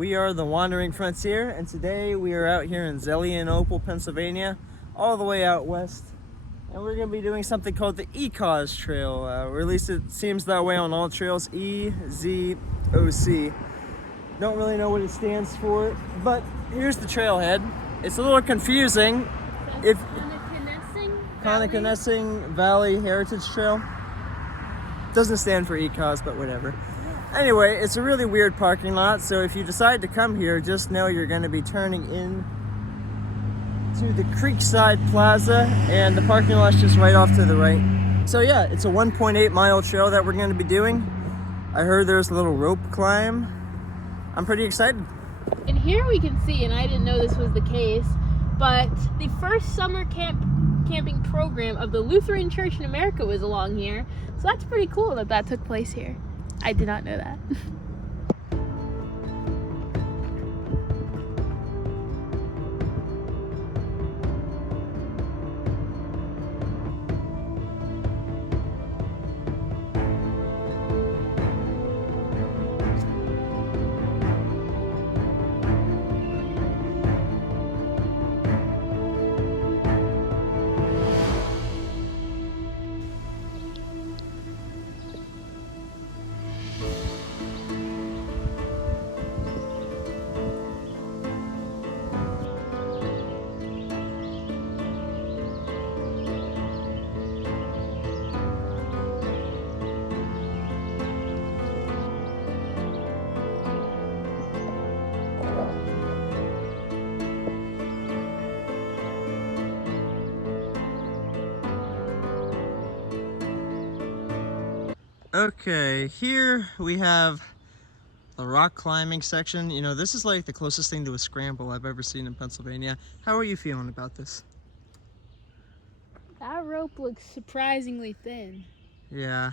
We are the Wandering Frontier, and today we are out here in Zelienople, Pennsylvania, all the way out west. And we're going to be doing something called the Ecoz Trail, or at least it seems that way on all trails, E-Z-O-C. Don't really know what it stands for, but here's the trailhead. It's a little confusing. Connoquenessing Valley Heritage Trail. Doesn't stand for Ecoz, but whatever. Anyway, it's a really weird parking lot, so if you decide to come here, just know you're going to be turning in to the Creekside Plaza, and the parking lot's just right off to the right. So yeah, it's a 1.8 mile trail that we're going to be doing. I heard there's a little rope climb. I'm pretty excited. And here we can see, and I didn't know this was the case, but the first summer camping program of the Lutheran Church in America was along here. So that's pretty cool that that took place here. I did not know that. Okay, here we have the rock climbing section. You know, this is like the closest thing to a scramble I've ever seen in Pennsylvania. How are you feeling about this? That rope looks surprisingly thin. Yeah.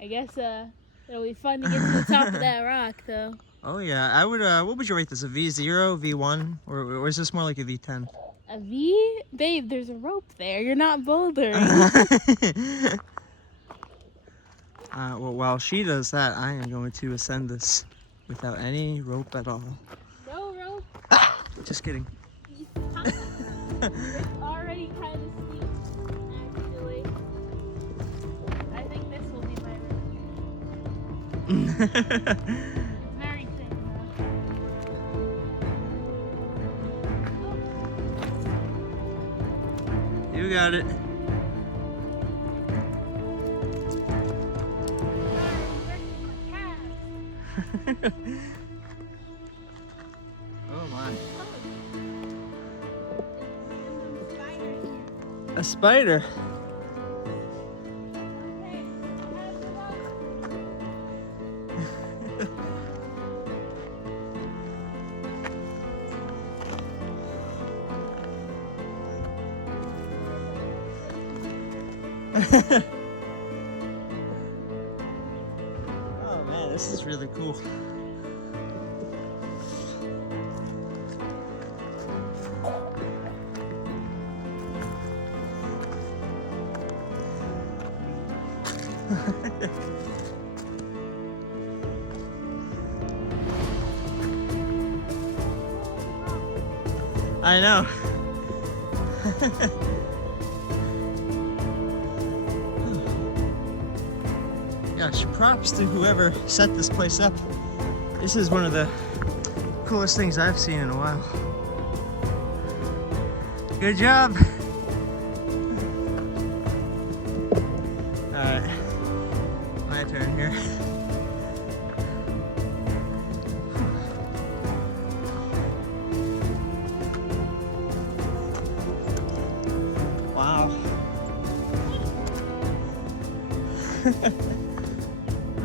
I guess it'll be fun to get to the top of that rock, though. Oh yeah, I would, what would you rate this? A V0, V1, or is this more like a V10? A V? Babe, there's a rope there. You're not bouldering. Well, while she does that, I am going to ascend this without any rope at all. No rope? Just kidding. It's already kind of steep, actually. I think this will be my rope. It's very thin, though. You got it. Oh my. A spider. Oh man, this is really cool. I know. Gosh, props to whoever set this place up. This is one of the coolest things I've seen in a while. Good job. Alright, my turn here. Wow.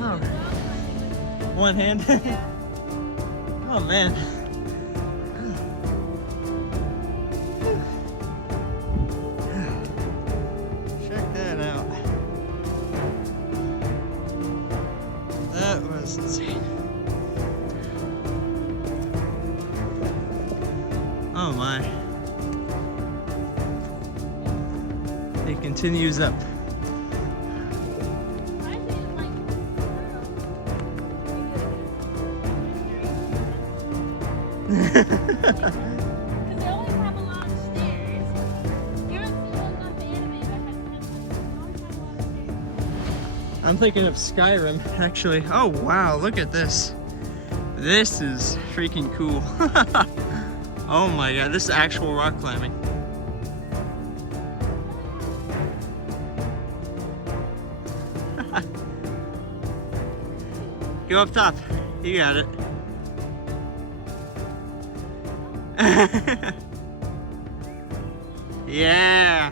Oh. One hand? Oh man. Check that out. That was insane. Oh my. It continues up. Because they only have a lot of stairs. You ever see enough anime that has 10 they always have a lot of stairs. I'm thinking of Skyrim, actually. Oh wow, look at this. This is freaking cool. Oh my god, this is actual rock climbing. Go up top. You got it. Yeah.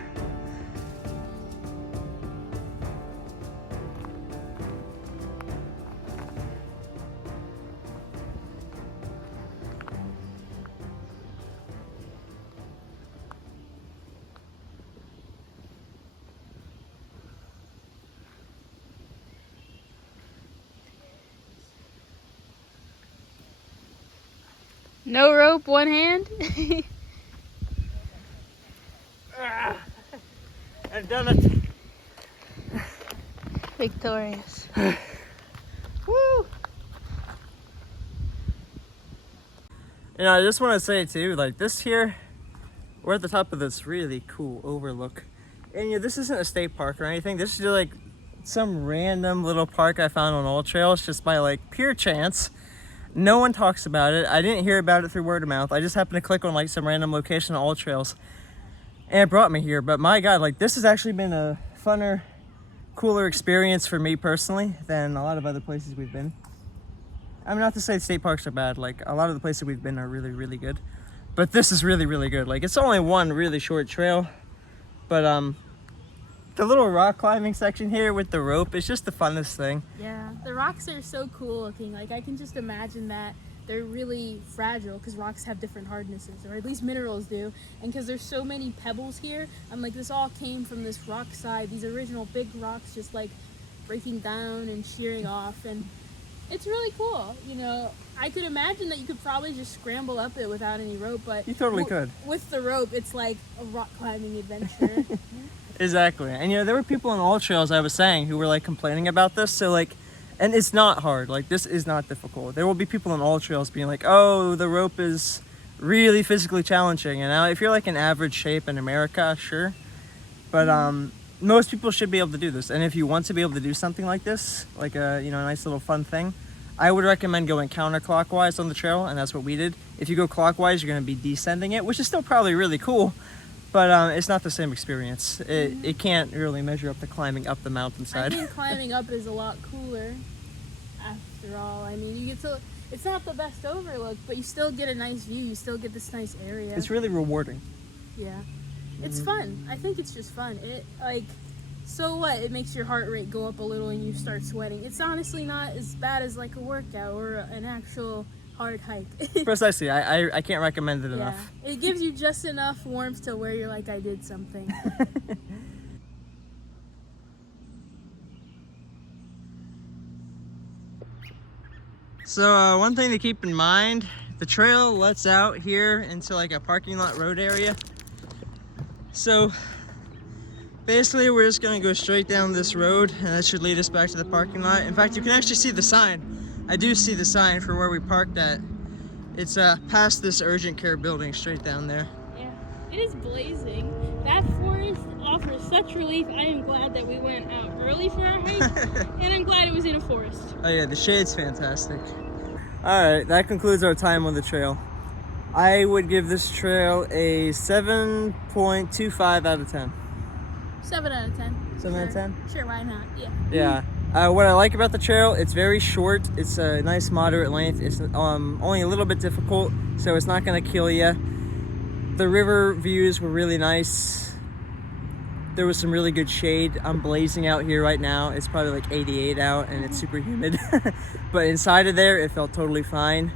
No rope, one hand. I've done it. Victorious. Woo! You know, I just want to say too, like this here, we're at the top of this really cool overlook. And you know, this isn't a state park or anything. This is just like some random little park I found on Old Trails just by like pure chance. No one talks about it. I didn't hear about it through word of mouth. I just happened to click on like some random location on Old Trails and it brought me here. But my God, like this has actually been a funner, cooler experience for me personally than a lot of other places we've been. I mean, not to say state parks are bad. Like a lot of the places we've been are really, really good. But this is really, really good. Like it's only one really short trail, but the little rock climbing section here with the rope is just the funnest thing. Yeah, the rocks are so cool looking. Like I can just imagine that they're really fragile because rocks have different hardnesses, or at least minerals do. And because there's so many pebbles here, I'm like, this all came from this rock side. These original big rocks just like breaking down and shearing off, and it's really cool. You know, I could imagine that you could probably just scramble up it without any rope, but You totally could. With the rope, it's like a rock climbing adventure. Exactly. And you know, there were people on All Trails, I was saying, who were like complaining about this. So like, and it's not hard. Like this is not difficult. There will be people on All Trails being like, oh, the rope is really physically challenging. And now if you're like in average shape in America, sure. But most people should be able to do this. And if you want to be able to do something like this, like a, you know, a nice little fun thing, I would recommend going counterclockwise on the trail. And that's what we did. If you go clockwise, you're going to be descending it, which is still probably really cool. But it's not the same experience. It can't really measure up to climbing up the mountainside. I think climbing up is a lot cooler, after all. I mean, you get to, it's not the best overlook, but you still get a nice view. You still get this nice area. It's really rewarding. Yeah. It's fun. I think it's just fun. It, like, so what? It makes your heart rate go up a little and you start sweating. It's honestly not as bad as like a workout or an actual hard hike. Precisely. I can't recommend it enough. It gives you just enough warmth to where you're like, I did something. So one thing to keep in mind, the trail lets out here into like a parking lot road area. So basically we're just gonna go straight down this road and that should lead us back to the parking lot. In fact, you can actually see the sign. I do see the sign for where we parked at. It's past this urgent care building straight down there. Yeah, it is blazing. That forest offers such relief. I am glad that we went out early for our hike, and I'm glad it was in a forest. Oh yeah, the shade's fantastic. Alright, that concludes our time on the trail. I would give this trail a 7.25 out of 10. 7 out of 10. 7 out of 10? Sure, why not? Yeah. Yeah. What I like about the trail, it's very short. It's a nice moderate length. It's only a little bit difficult, so it's not going to kill you. The river views were really nice. There was some really good shade. I'm blazing out here right now. It's probably like 88 out and it's super humid. But inside of there, it felt totally fine.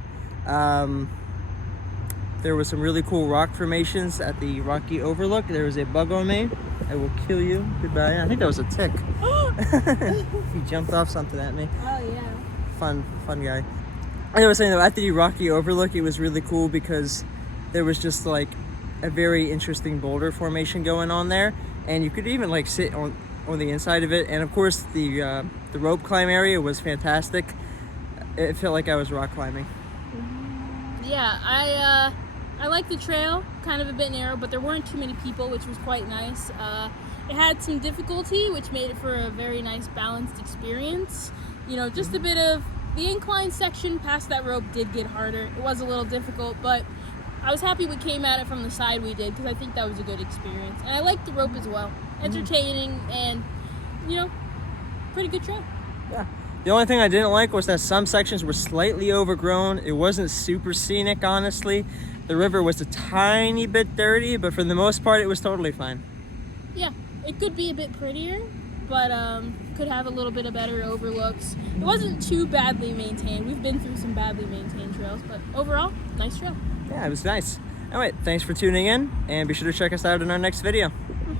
There was some really cool rock formations at the rocky overlook. There was a bug on me. I will kill you. Goodbye. I think that was a tick. He jumped off something at me. Oh, yeah. Fun guy. I was saying though, at the rocky overlook, it was really cool because there was just like a very interesting boulder formation going on there, and you could even like sit on the inside of it. And of course, the rope climb area was fantastic. It felt like I was rock climbing. Yeah, I like the trail, kind of a bit narrow, but there weren't too many people, which was quite nice. It had some difficulty, which made it for a very nice balanced experience. You know, just a bit of the incline section past that rope did get harder. It was a little difficult, but I was happy we came at it from the side we did, because I think that was a good experience. And I liked the rope as well. Entertaining and, you know, pretty good trail. Yeah. The only thing I didn't like was that some sections were slightly overgrown. It wasn't super scenic, honestly. The river was a tiny bit dirty, but for the most part, it was totally fine. Yeah, it could be a bit prettier, but could have a little bit of better overlooks. It wasn't too badly maintained. We've been through some badly maintained trails, but overall, nice trail. Yeah, it was nice. Anyway, thanks for tuning in, and be sure to check us out in our next video.